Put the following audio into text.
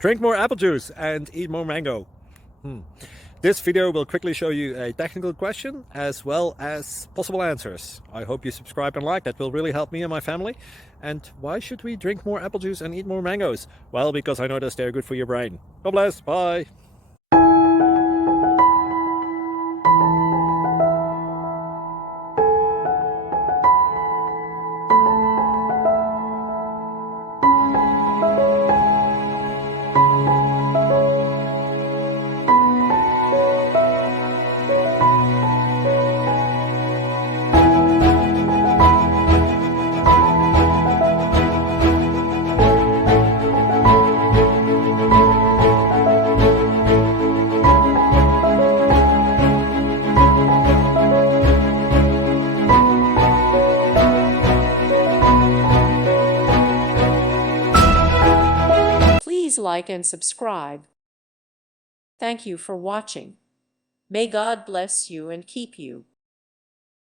Drink more apple juice and eat more mango. This video will quickly show you a technical question as well as possible answers. I hope you subscribe and like, that will really help me and my family. And why should we drink more apple juice and eat more mangoes? Well, because I noticed they're good for your brain. God bless, bye. Please like and subscribe. Thank you for watching. May God bless you and keep you.